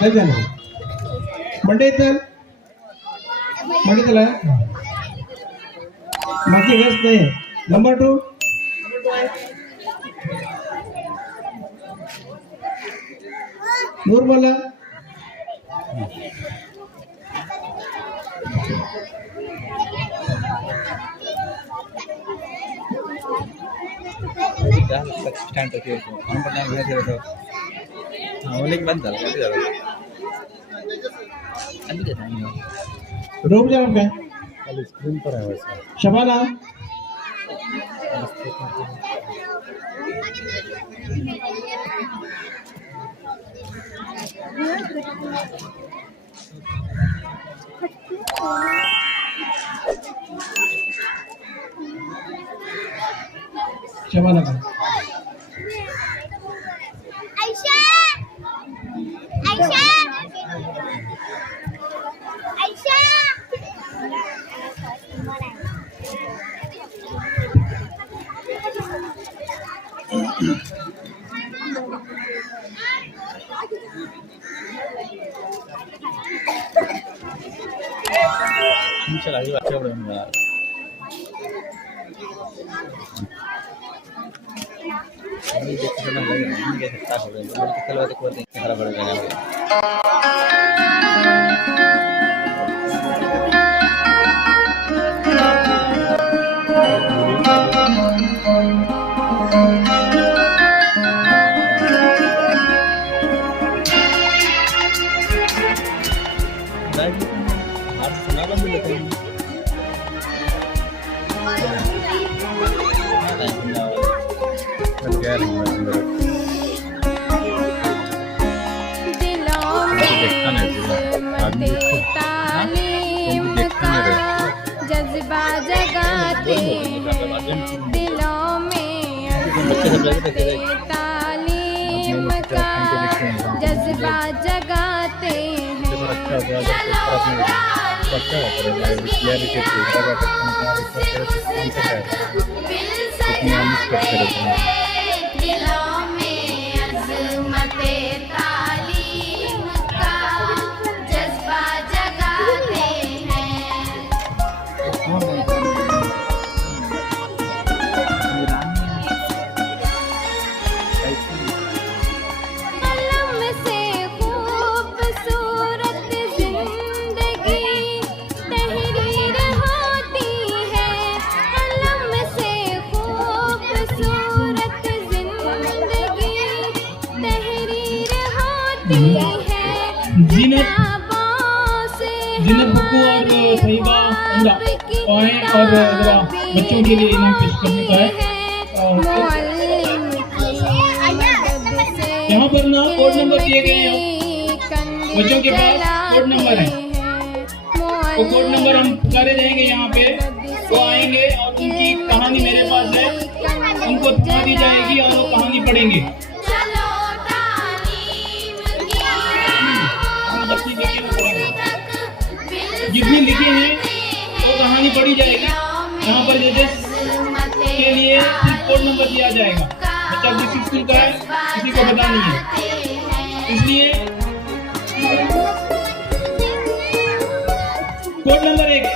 चल मंडे चल आहे बाकी व्यस्त नाही आहे. नंबर 2 नूर बोला स्टैंड तक हम पता है भेज रहे हाँ वो लेके बंद था कैसे जा रहा अभी देता हूँ रोक जाओ क्या कल स्क्रीन पर है वैसे शबाना शबाना का आयशा आयशा आयशा चला ये अच्छा बढ़िया यार अभी देख के लग रहा है कैसे स्टार्ट हो रहा है कल वाले को देख के खराब हो गया जज्बा जगाते दिलों में तालीम का जज्बा जगाते दिलों में अज़मते तालीम का जज्बा जगाते कलम से खूबसूरत जिंदगी तहरीर होती है कलम से खूबसूरत जिंदगी तहरीर होती है जिन्नत बुक्कू और सहीबा और बच्चों के लिए इनाम पेश करने का है। यहाँ पर ना कोड नंबर दिए गए हैं बच्चों के पास कोड नंबर है वो कोड नंबर हम पुकारे जाएंगे यहाँ पे वो आएंगे और उनकी कहानी मेरे पास है उनको बता दी जाएगी और वो कहानी पढ़ेंगे जितनी लिखी है वो कहानी पढ़ी जाएगी यहाँ पर जजेस के लिए सिर्फ कोड नंबर दिया जाएगा बच्चा किस स्कूल का है किसी को पता नहीं है इसलिए कोड नंबर 1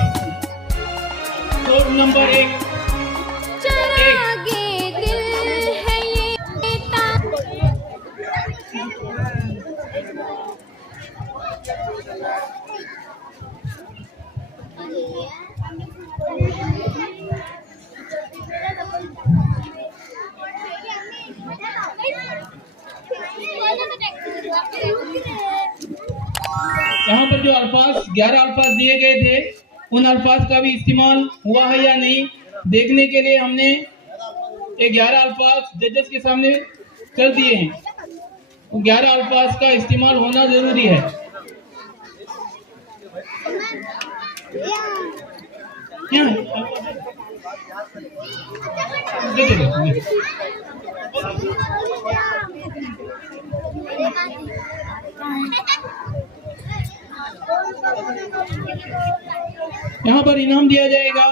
कोड नंबर 1 यहाँ पर जो अल्फाज 11 अल्फाज दिए गए थे उन अल्फाज का भी इस्तेमाल हुआ है या नहीं देखने के लिए हमने ये 11 अल्फाज जजेस के सामने कर दिए हैं 11 अल्फाज का इस्तेमाल होना जरूरी है यहाँ पर इनाम दिया जाएगा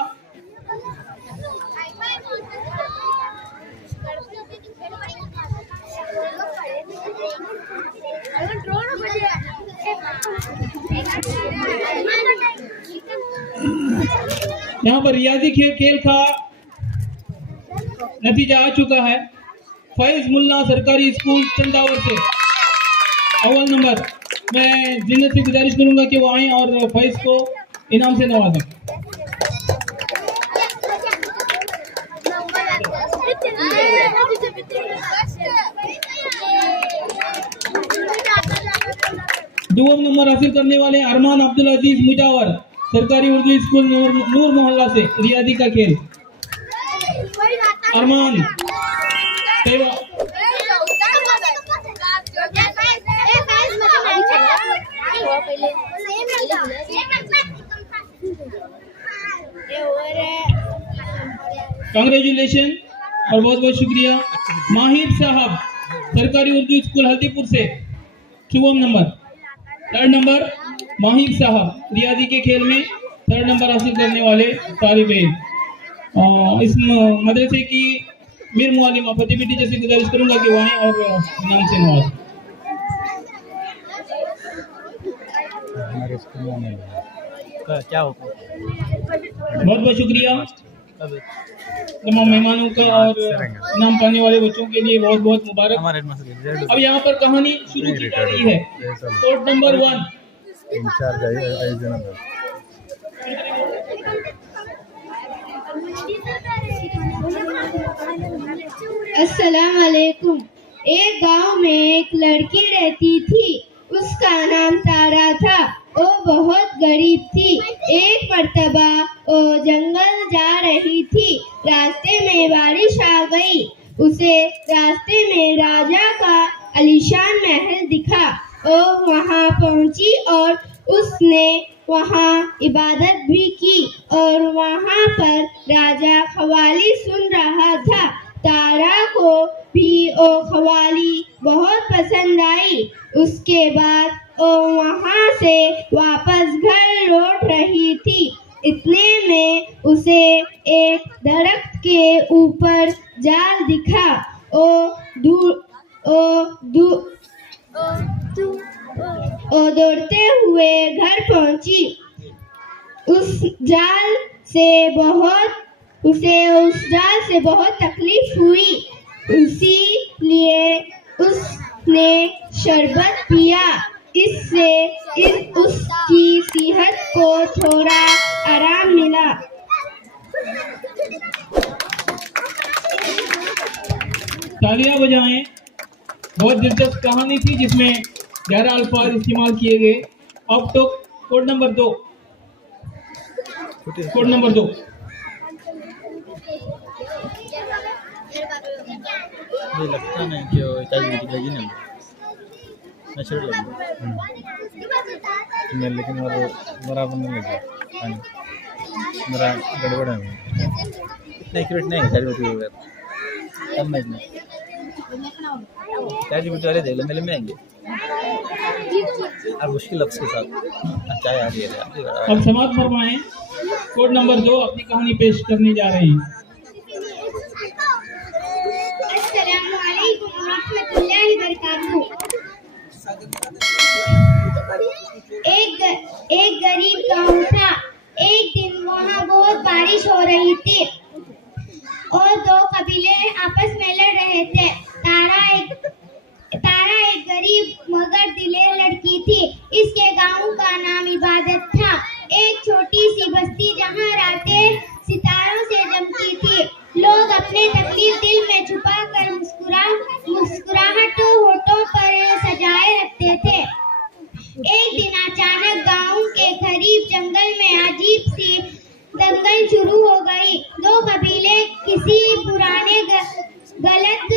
ड्रोन हो गया यहाँ पर रियाजी खेल का नतीजा आ चुका है। फैज मुल्ला सरकारी स्कूल चंदावर से अव्वल नंबर। मैं जिन्नत से गुजारिश करूंगा कि वो आए और फैज को इनाम से नवाजें। दुआम नंबर हासिल करने वाले अरमान अब्दुल अजीज मुजावर सरकारी उर्दू स्कूल नूर मोहल्ला से रियादी का खेल। अरमान कांग्रेचुलेशन और बहुत बहुत शुक्रिया। माहिर साहब सरकारी उर्दू स्कूल हल्दीपुर से चौवन नंबर। थर्ड नंबर माहिर साहब रियादी के खेल में थर्ड नंबर हासिल करने वाले तालिब इल्म। इस मदरसे की मीर मुअल्लिमा फतेह टीचर से गुजारिश करूंगा कि वो आए और इनाम से नवाजें। क्या होगा? बहुत बहुत शुक्रिया तमाम मेहमानों का और इनाम पाने वाले बच्चों के लिए बहुत बहुत मुबारक। अब यहाँ पर कहानी शुरू की जा रही है। कोड नंबर 1 अस्सलाम वालेकुम। एक गांव में एक लड़की रहती थी। उसका नाम तारा था। वो बहुत गरीब थी। एक मर्तबा वो जंगल जा रही थी। रास्ते में बारिश आ गई। उसे रास्ते में राजा का आलीशान महल दिखा। वो वहां पहुंची और उसने वहां इबादत भी की और वहां पर राजा खवाली सुन रहा था। तारा को भी वो खवाली बहुत पसंद आई। उसके बाद वो वहां से वापस घर लौट रही थी। इतने में उसे एक दरख्त के ऊपर जाल दिखा। वो दौड़ते हुए घर पहुंची। उसे उस जाल से बहुत तकलीफ हुई। इसीलिए उसने शरबत पिया। इससे उसकी सेहत को थोड़ा आराम मिला। तालियां बजाएं। बहुत दिलचस्प कहानी थी जिसमें 11 अल्फाज इस्तेमाल किए गए। अब तो कोड नंबर 2 ये लगता नहीं कि वो चाहिए लगी ना नेचुरल लगी मैं, लेकिन वो बराबर नहीं लगी। मेरा गड़बड़ है इतना एक्यूरेट नहीं है। चाहिए कम मैच में चाहिए वाले देख लो मेले में आएंगे और मुश्किल लफ्ज़ के साथ चाहे आ रही है। अब समाप्त फरमाएं। कोड नंबर 2 अपनी कहानी पेश करने जा रही है। अस्सलामुअलैकुम वरहमतुल्लाहि वबरकातुहू। एक गरीब गांव था। एक दिन वहाँ बहुत बारिश हो रही थी और दो कबीले आपस में लड़ रहे थे। तारा एक गरीब मगर दिलेर लड़की थी। इसके गांव का नाम इबादत था। एक छोटी सी बस्ती जहाँ रातें सितारों से चमकी थी। लोग अपने तकलीफ दिल में छुपा कर मुस्कुराहट होठों पर सजाए रखते थे। एक दिन अचानक गांव के करीब जंगल में अजीब सी दंगल शुरू हो गई। दो कबीले किसी पुराने गलत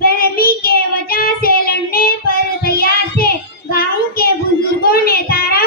फहमी के वजह से लड़ने पर तैयार थे। गांव के बुजुर्गों ने तारा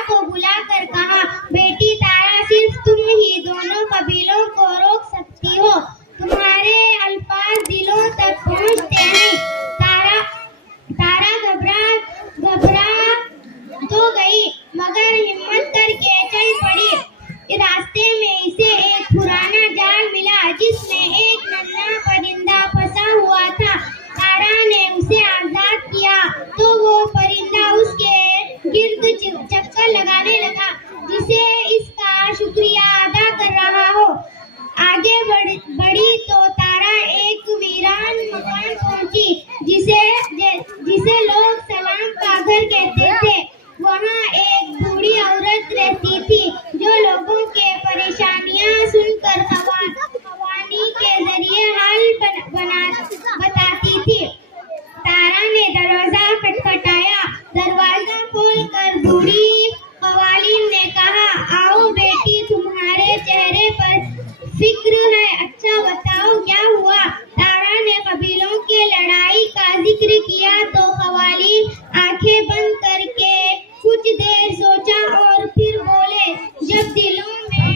जिक्र किया तो ख़वालीन आंखें बंद करके कुछ देर सोचा और फिर बोले, जब दिलों में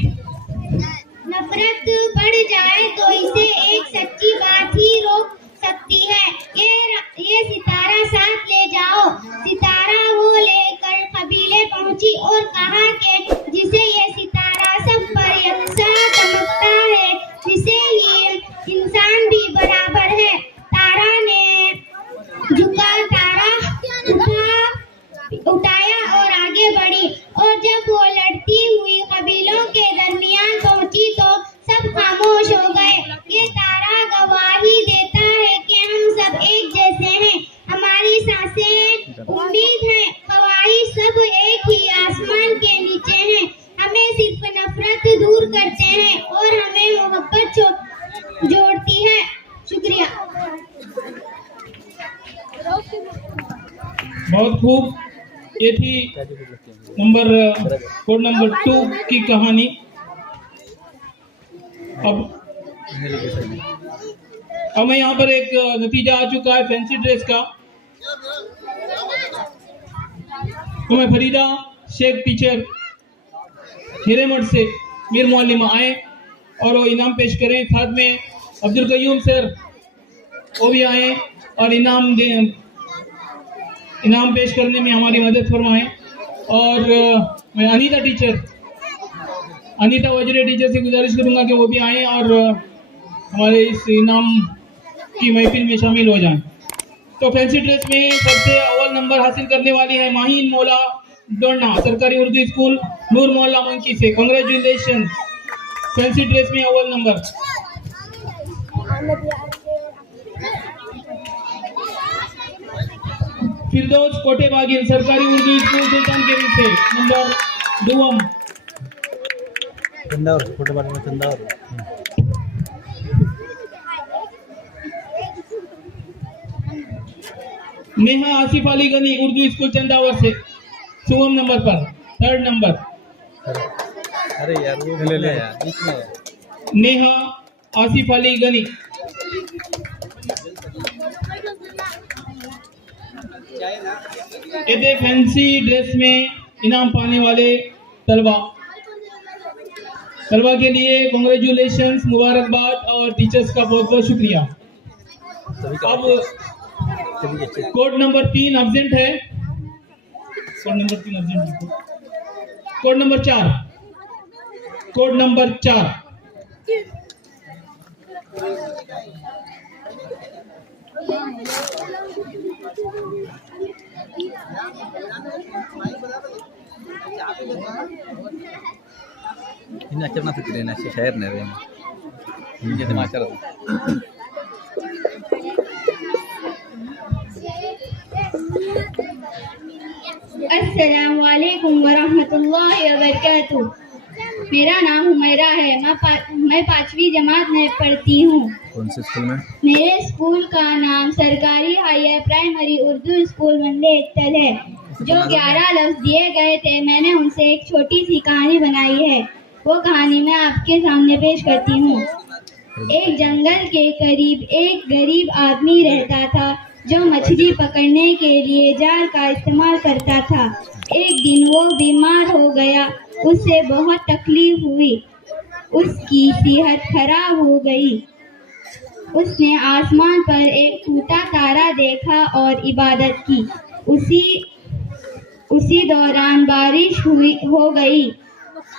नफरत बढ़ जाए तो इसे एक सच्ची बात ही रोक सकती है। ये सितारा साथ ले जाओ। सितारा वो लेकर कबीले पहुंची और कहा कि जिसे ये सितारा सब पर यकसा चमकता है, जिसे ये इंसान भी बराबर है। तारा ने उठाया और आगे बढ़ी, और जब वो लड़ती हुई कबीलों के दरमियान पहुंची तो सब खामोश हो गए। ये तारा गवाही देता है कि हम सब एक जैसे हैं, हमारी सांसें उम्मीद है, ख्वाहिश सब एक ही आसमान के नीचे हैं। हमें सिर्फ नफरत दूर करते हैं और हमें मोहब्बत जोड़ती है। शुक्रिया। बहुत खूब। ये थी कोड नंबर 2 की कहानी। अब हमें यहाँ पर एक नतीजा आ चुका है फैंसी ड्रेस का। हमें फरीदा शेख टीचर हिरेमठ से मीर मुअल्लिमा आए और वो इनाम पेश करें। साथ में अब्दुल कयूम सर वो भी आए और इनाम पेश करने में हमारी मदद फरमाएं। और मैं अनीता वजरे टीचर से गुजारिश करूंगा कि वो भी आए और हमारे इस इनाम की महफिल में शामिल हो जाएं। तो फैंसी ड्रेस में सबसे अव्वल नंबर हासिल करने वाली है माहीन मौला डोना, सरकारी उर्दू स्कूल नूर मोहल्ला मंकी से। कांग्रेचुलेशन, फैंसी ड्रेस में अव्वल नंबर। फिरदौस कोटे बागिल, सरकारी उर्दू स्कूल सुल्तान केरी से नंबर 2। नेहा आसिफ अली गनी, उर्दू स्कूल चंदावर से 2 नंबर पर, 3rd नंबर। अरे यार वो ले यार बीच में। नेहा आसिफ अली गनी। ये फैंसी ड्रेस में इनाम पाने वाले तलबा के लिए कांग्रेचुलेशंस, मुबारकबाद और टीचर्स का बहुत बहुत शुक्रिया। अब कोड नंबर 3 एब्सेंट है। कोड नंबर 3 एब्सेंट है। Code number 4 ini akhir nanti tidak nasi syair nih ini jadi macam अस्सलाम वालेकुम वरहमतुल्लाहि वबरकातुह। मेरा नाम हुमैरा है। मैं 5वीं जमात में पढ़ती हूँ। कौन से स्कूल में? मेरे स्कूल का नाम सरकारी हायर प्राइमरी उर्दू स्कूल मंडे इत्तल है। जो 11 लफ्ज दिए गए थे, मैंने उनसे एक छोटी सी कहानी बनाई है। वो कहानी मैं आपके सामने पेश करती हूँ। एक जंगल के करीब एक गरीब आदमी रहता था जो मछली पकड़ने के लिए जाल का इस्तेमाल करता था। एक दिन वो बीमार हो गया। उससे बहुत तकलीफ हुई। उसकी सेहत खराब हो गई। उसने आसमान पर एक टूटा तारा देखा और इबादत की। उसी दौरान बारिश हो गई।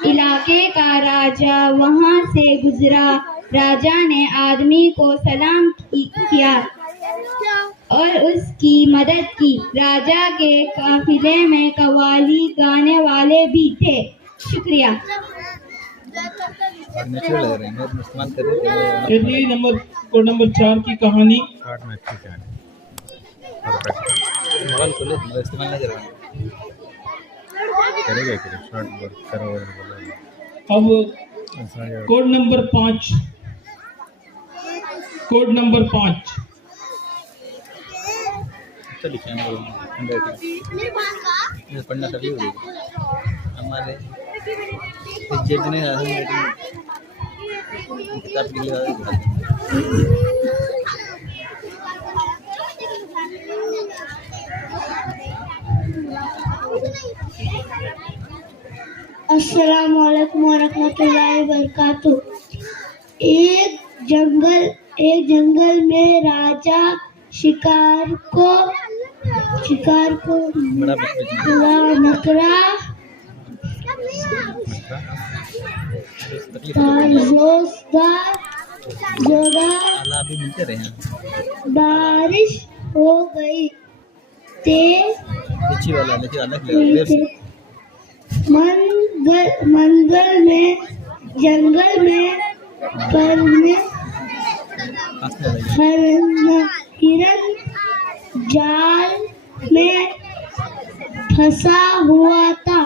इलाके का राजा वहां से गुजरा। राजा ने आदमी को सलाम किया और उसकी मदद की। राजा के काफिले में कव्वाली गाने वाले भी थे। शुक्रिया। कोड नंबर 4 की कहानी। अब कोड नंबर 5 पढ़ना सभी हो हमारे किताब अस्सलाम वालेकुम वरहमतुल्लाहि वबरकातुह। एक जंगल में राजा शिकार को बड़ा नखरा आला भी मिलते रहे हैं। बारिश हो गई ते लीची वाला जंगल में हिरन जाल में फंसा हुआ था।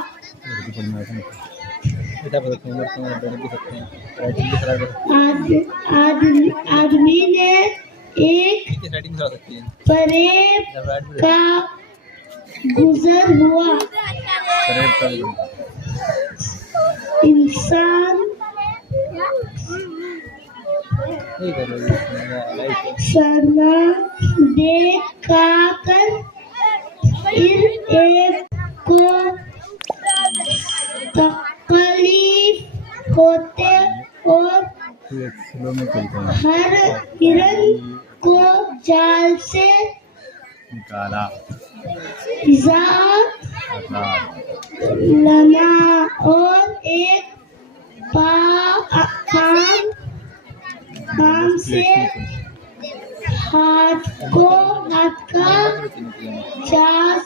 आदमी ने एक परेब का गुजर हुआ। इंसान सना देखाकर एक को तकलीफ होते और हर हिरन को जाल से निकाला लना और एक काम से हाथ का चास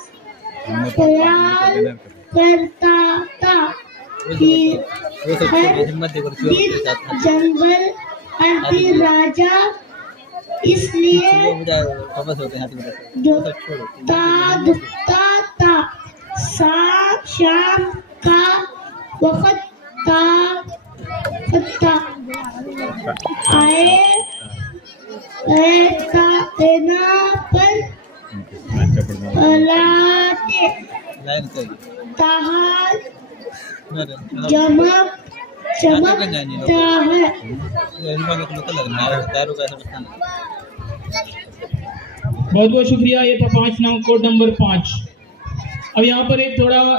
तैयार करता था। जंगल हर राजा इसलिए दुखता था। शाम का वक्त था। आए पर पलाते ताहार चमकता है। बहुत बहुत शुक्रिया। ये था 5 नाम कोड नंबर 5। अब यहाँ पर एक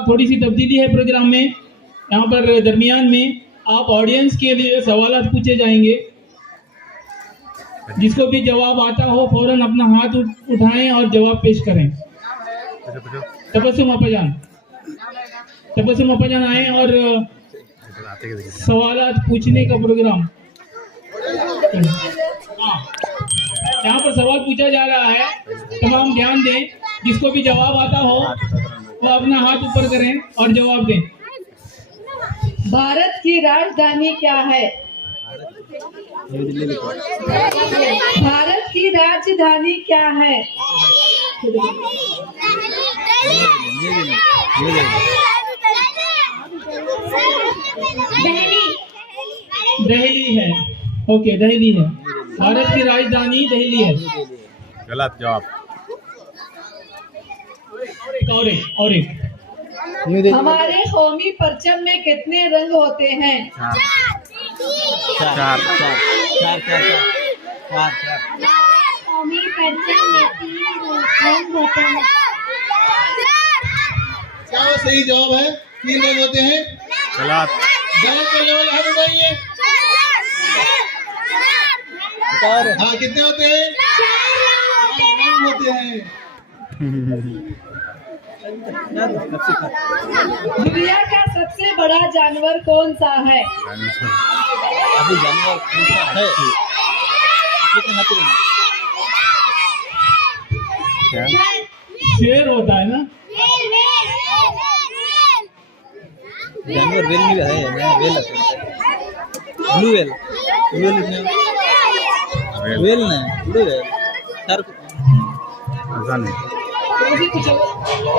थोड़ी सी तब्दीली है प्रोग्राम में। यहाँ पर दरमियान में आप ऑडियंस के लिए सवाल पूछे जाएंगे। जिसको भी जवाब आता हो फौरन अपना हाथ उठाएं और जवाब पेश करें। तबस्सुम अप्पाजान आए और सवाल पूछने का प्रोग्राम। यहाँ पर सवाल पूछा जा रहा है, तमाम ध्यान दें। जिसको भी जवाब आता हो वो अपना हाथ ऊपर करें और जवाब दें। भारत की राजधानी क्या है? भारत की राजधानी क्या है? दिल्ली है। ओके, दिल्ली है। भारत की राजधानी दिल्ली है। गलत जवाब। और एक हमारे कौमी परचम में कितने रंग होते हैं? चार। कौमी परचम में 3 रंग होते हैं। क्या वो सही जवाब है? 3 रंग होते हैं। गलत। गलत का लेवल हाथ उठाइए। हाँ, कितने होते हैं? 4 रंग होते हैं। दुनिया का सबसे बड़ा जानवर कौन सा है? अभी जानवर है। क्या? शेर होता है ना? जानवर वेल में है। वेल ब्लू वेल ना ब्लू वेल।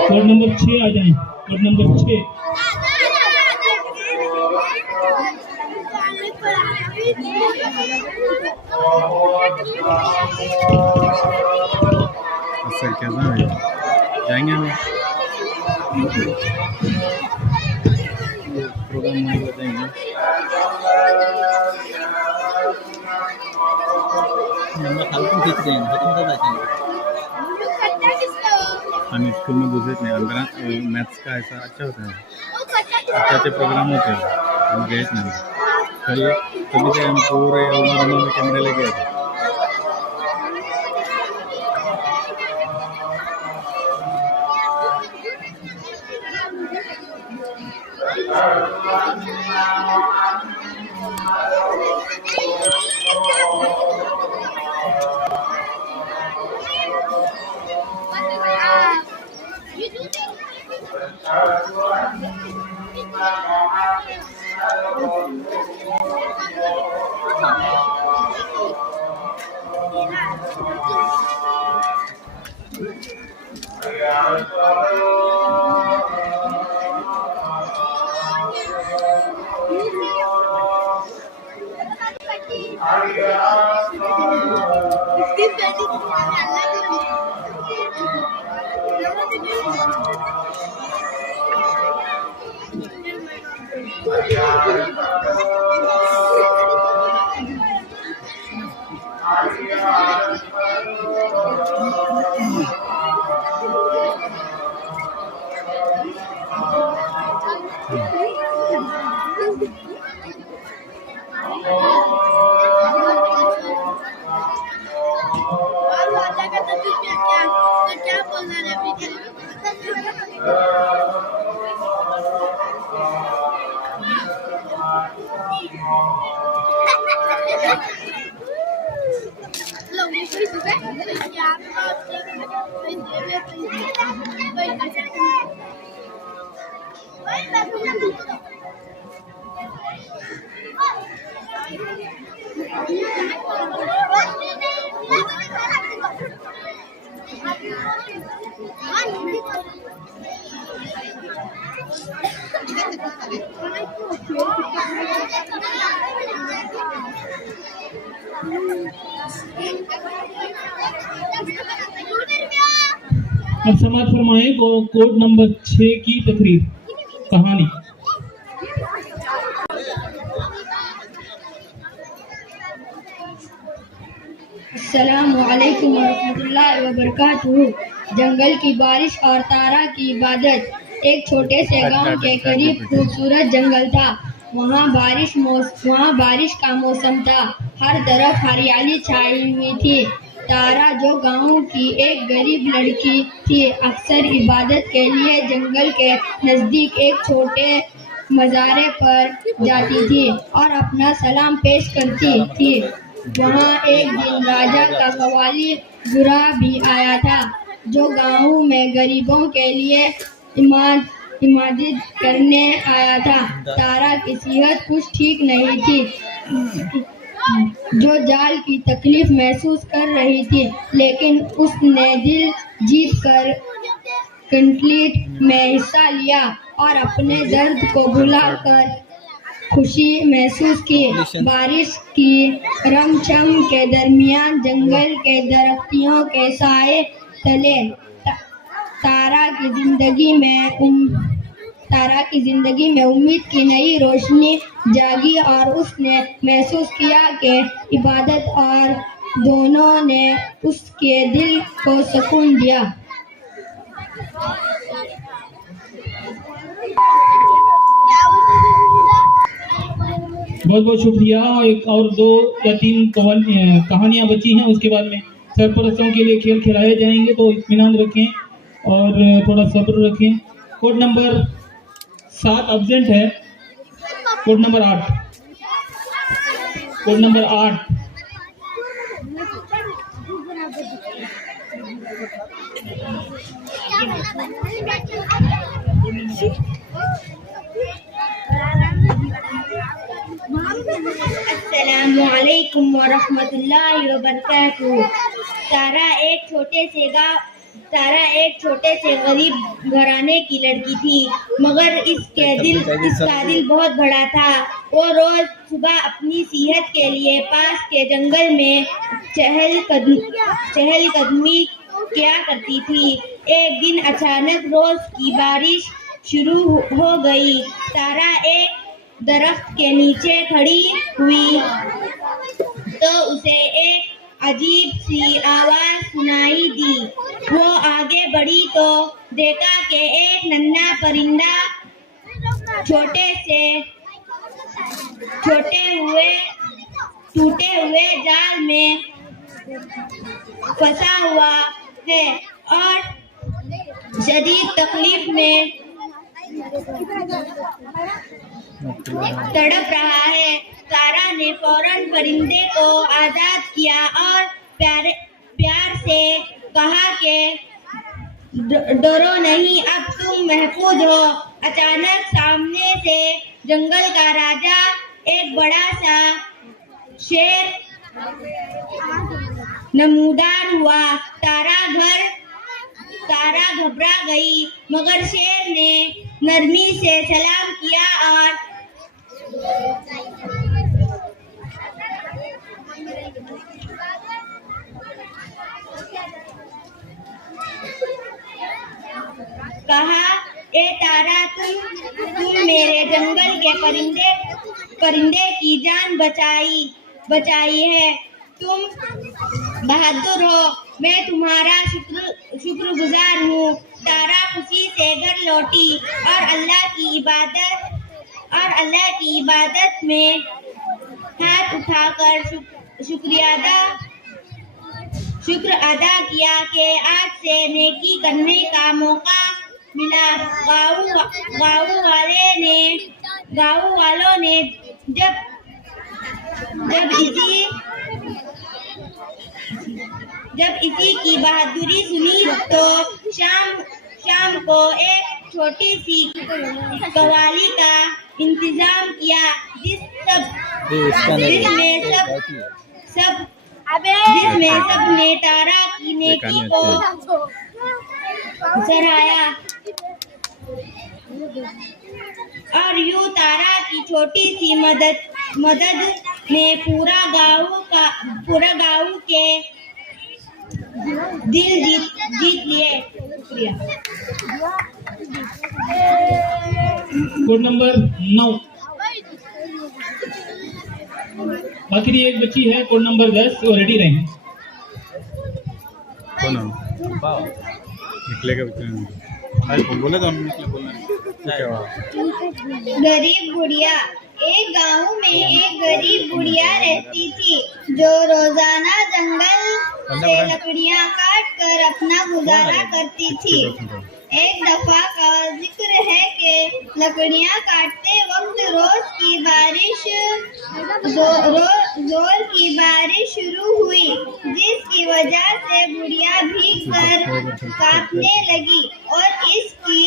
कोड नंबर 6 आ जाए। Code number 6। सर कैसा है? जाएंगे हम प्रोग्राम में बताएंगे। नंबर खालतू खींच देंगे। हम स्कूल में दूसरे थे। मैथ्स का ऐसा अच्छा होता है। अच्छे प्रोग्राम होते हैं, हम गए नहीं कल, तभी से हम पूरे उमर में कैमरे लेके आए थे। अब समाज फरमाए को कोड नंबर 6 की तकरीर कहानी। अस्सलामुअलैकुम वरहमतुल्लाहि वबरकातुहू। जंगल की बारिश और तारा की इबादत। एक छोटे से गांव के करीब खूबसूरत जंगल था। वहाँ बारिश का मौसम था। हर तरफ हरियाली छाई हुई थी। तारा जो गांव की एक गरीब लड़की थी, अक्सर इबादत के लिए जंगल के नजदीक एक छोटे मज़ारे पर जाती थी और अपना सलाम पेश करती थी। वहाँ एक दिन राजा का कवाली बुरा भी आया था, जो गांव में गरीबों के लिए इबादत करने आया था। तारा की सेहत कुछ ठीक नहीं थी, जो जाल की तकलीफ महसूस कर रही थी, लेकिन उसने दिल जीत कर कंक्रीट में हिस्सा लिया और अपने दर्द को भुलाकर खुशी महसूस की। बारिश की रमझम के दरमियान जंगल के दरख्तियों के साए तले तारा की जिंदगी में उम्मीद की नई रोशनी जागी और उसने महसूस किया कि इबादत और दोनों ने उसके दिल को सुकून दिया। बहुत बहुत शुक्रिया। एक और 2 या 3 कहानियाँ बची हैं, उसके बाद में सरपरस्तों के लिए खेल खिलाए जाएंगे, तो इत्मीनान रखें और थोड़ा सब्र रखें। कोड नंबर 7 एब्सेंट है। कोड नंबर 8 अस्सलामुअलैकुम वरहमतुल्लाहि वबरकातुहू। तारा एक छोटे से गरीब घराने की लड़की थी, मगर इसका दिल बहुत बड़ा था। वो रोज सुबह अपनी सेहत के लिए पास के जंगल में चहलकदमी किया करती थी। एक दिन अचानक रोज की बारिश शुरू हो गई। तारा एक दरख्त के नीचे खड़ी हुई तो उसे एक अजीब सी आवाज सुनाई दी। वो आगे बढ़ी तो देखा कि एक नन्हा परिंदा टूटे हुए जाल में फंसा हुआ है और शदीद तकलीफ में तड़प रहा है। तारा ने फौरन परिंदे को आजाद किया और प्यार से कहा कि डरो नहीं, अब तुम महफूज हो। अचानक सामने से जंगल का राजा एक बड़ा सा शेर नमूदार हुआ। तारा घबरा गई, मगर शेर ने नरमी से सलाम किया और कहा, ए तारा, तुम मेरे जंगल के परिंदे की जान बचाई है। तुम बहादुर हो, मैं तुम्हारा शुक्रगुजार हूँ। तारा खुशी से घर लौटी और अल्लाह की इबादत में हाथ उठाकर शुक्र अदा किया कि आज से नेकी करने का मौका मिला। गाँव वालों ने जब इसी की बहादुरी सुनी तो शाम को एक छोटी सी कवाली का इंतजाम किया जिसमें सबने तारा की नेकी को सराहा और यूं तारा की छोटी सी मदद ने पूरा गाँव के दिल जीत लिए। कोड नंबर 9 आखिरी एक बच्ची है, कोड नंबर 10, वो रेडी रहें। बोले तो निकले बोलना गरीब गुड़िया। एक गांव में एक गरीब गुड़िया रहती थी जो रोजाना जंगल से लकड़ियां काट कर अपना गुजारा करती थी। एक दफा का जिक्र है कि लकड़ियां काटते वक्त जोर की बारिश शुरू हुई, जिसकी वजह से गुड़िया भीग कर काटने लगी और इसकी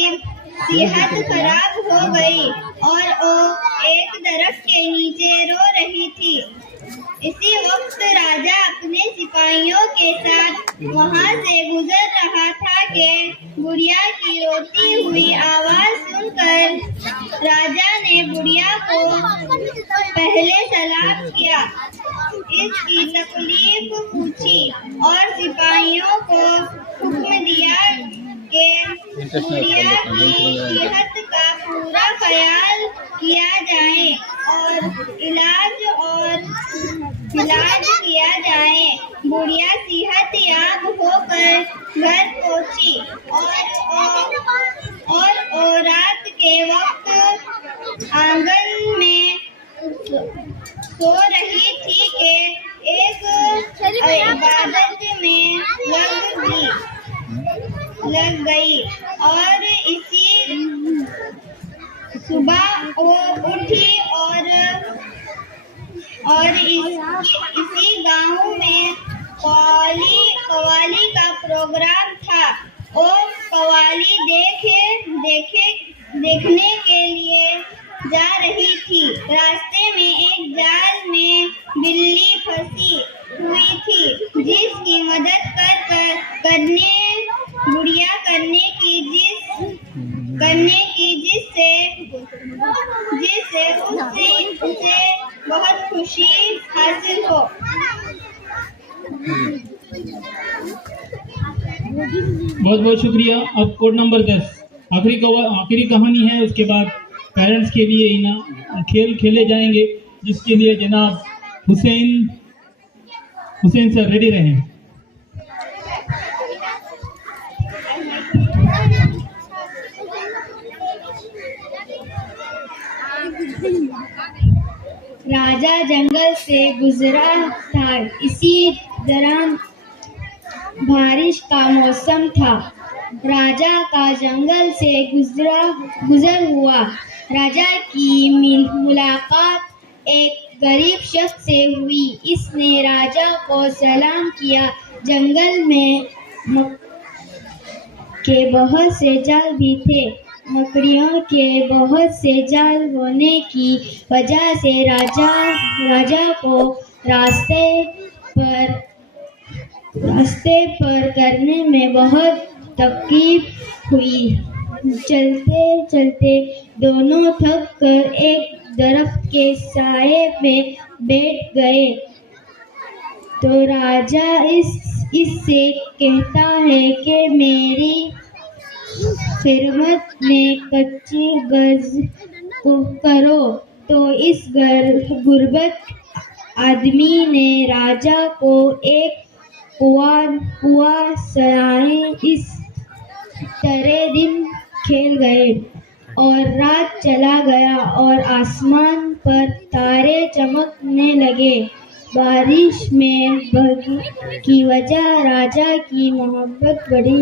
सेहत खराब हो गई और वो एक दरख्त के नीचे रो रही थी। इसी वक्त राजा अपने सिपाहियों के साथ वहां से गुजर रहा था कि गुड़िया की रोती हुई आवाज सुनकर राजा ने गुड़िया को पहले सलाम किया, इसकी तकलीफ पूछी और सिपाहियों को हुक्म दिया कि गुड़िया की सेहत का पूरा ख्याल किया जाए और इलाज किया जाए। गुड़िया सेहत याब होकर घर पहुंची और रात के वक्त आंगन में सो रही थी कि एक इबादत में लग गई और इसी सुबह वो उठी और इसी गांव में कवाली का प्रोग्राम था। वो कवाली देखने के लिए जा रही थी। रास्ते में एक जाल में बिल्ली फंसी हुई थी, जिसकी मदद गुड़िया करने की जिससे उसे बहुत खुशी हासिल हो। बहुत बहुत शुक्रिया। अब कोड नंबर 10 आखिरी कहानी है, उसके बाद पेरेंट्स के लिए खेल खेले जाएंगे, जिसके लिए जनाब हुसैन सर रेडी रहें। राजा जंगल से गुजरा था। इसी दौरान बारिश का मौसम था। राजा का जंगल से गुजर हुआ। राजा की मुलाकात एक गरीब शख्स से हुई। इसने राजा को सलाम किया। जंगल में के बहुत से जाल भी थे। मकड़ियों के बहुत से जाल होने की वजह से राजा को रास्ते पर करने में बहुत तकलीफ हुई। चलते चलते दोनों थक कर एक दरख्त के साए में बैठ गए। तो राजा इससे कहता है कि मेरी खिदमत में कच्ची गज करो। तो इस गुर्बत आदमी ने राजा को एक कुआ सराय। इस तरह दिन खेल गए और रात चला गया और आसमान पर तारे चमकने लगे। बारिश में की वजह राजा की मोहब्बत बढ़ी।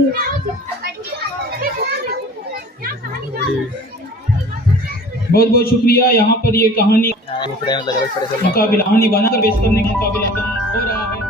बहुत बहुत शुक्रिया। यहाँ पर ये कहानी मुकाबला बनाकर पेश करने का मुकाबला हो रहा है।